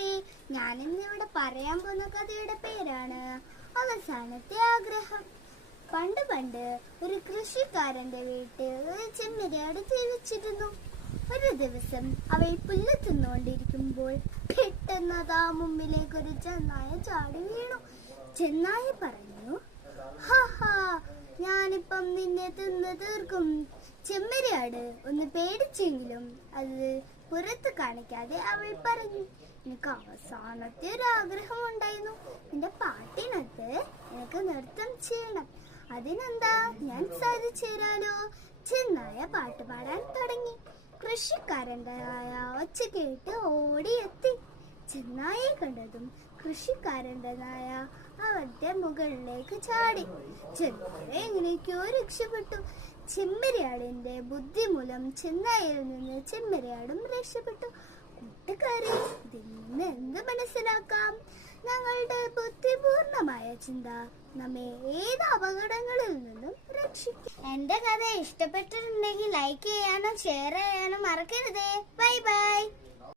കൂട്ടുകാരെ, ഞാനിന്നിവിടെ പറയാൻ പോകുന്ന കഥയുടെ പേരാണ് അവസാനത്തെ ആഗ്രഹം. പണ്ട് പണ്ട് ഒരു കൃഷിക്കാരന്റെ വീട്ടിൽ ഒരു ചെമ്മരിയാട് ജീവിച്ചിരുന്നു. ഒരു ദിവസം അവൾ പുല്ല് തിന്നുകൊണ്ടിരിക്കുമ്പോൾ പെട്ടെന്ന് അതാ മുമ്പിലേക്ക് ഒരു ചെന്നായ ചാടി വീണു. ചെന്നായ പറഞ്ഞു, ഹാ, ഞാനിപ്പം നിന്നെ തിന്ന് തീർക്കും. ചെമ്മരിയാട് ഒന്ന് പേടിച്ചെങ്കിലും അത് പുറത്ത് കാണിക്കാതെ അവൾ പറഞ്ഞു, എനിക്ക് അവസാനത്തെ ഒരു ആഗ്രഹം ഉണ്ടായിരുന്നു. നിന്റെ പാട്ടിനകത്ത് എനിക്ക് നൃത്തം ചെയ്യണം. അതിനെന്താ, ഞാൻ സാധിച്ചു തരാലോ. ചെന്നായ പാട്ട് പാടാൻ തുടങ്ങി. കൃഷിക്കാരൻ്റെ ഒച്ച കേട്ട് ഓടിയെത്തി. ചെന്നായെ കണ്ടതും കൃഷിക്കാരൻ്റെ നായ അവന്റെ മുകളിലേക്ക് ചാടി. ചെന്നായ എങ്ങനെയൊക്കെയോ രക്ഷപ്പെട്ടു. ചെമ്മരിയാടിന്റെ ബുദ്ധി മൂലം ചെന്നായിൽ നിന്ന് ചെമ്മരിയാടും രക്ഷപ്പെട്ടു. കൂട്ടുകാരെ, ഇതിൽ നിന്ന് എന്ത് മനസ്സിലാക്കാം? ഞങ്ങളുടെ ബുദ്ധിപൂർണമായ ചിന്ത നമ്മെ ഏത് അപകടങ്ങളിൽ നിന്നും രക്ഷിക്കും. എന്റെ കഥ ഇഷ്ടപ്പെട്ടിട്ടുണ്ടെങ്കിൽ ലൈക്ക് ചെയ്യാനും ഷെയർ ചെയ്യാനും മറക്കരുതേ. Bye bye.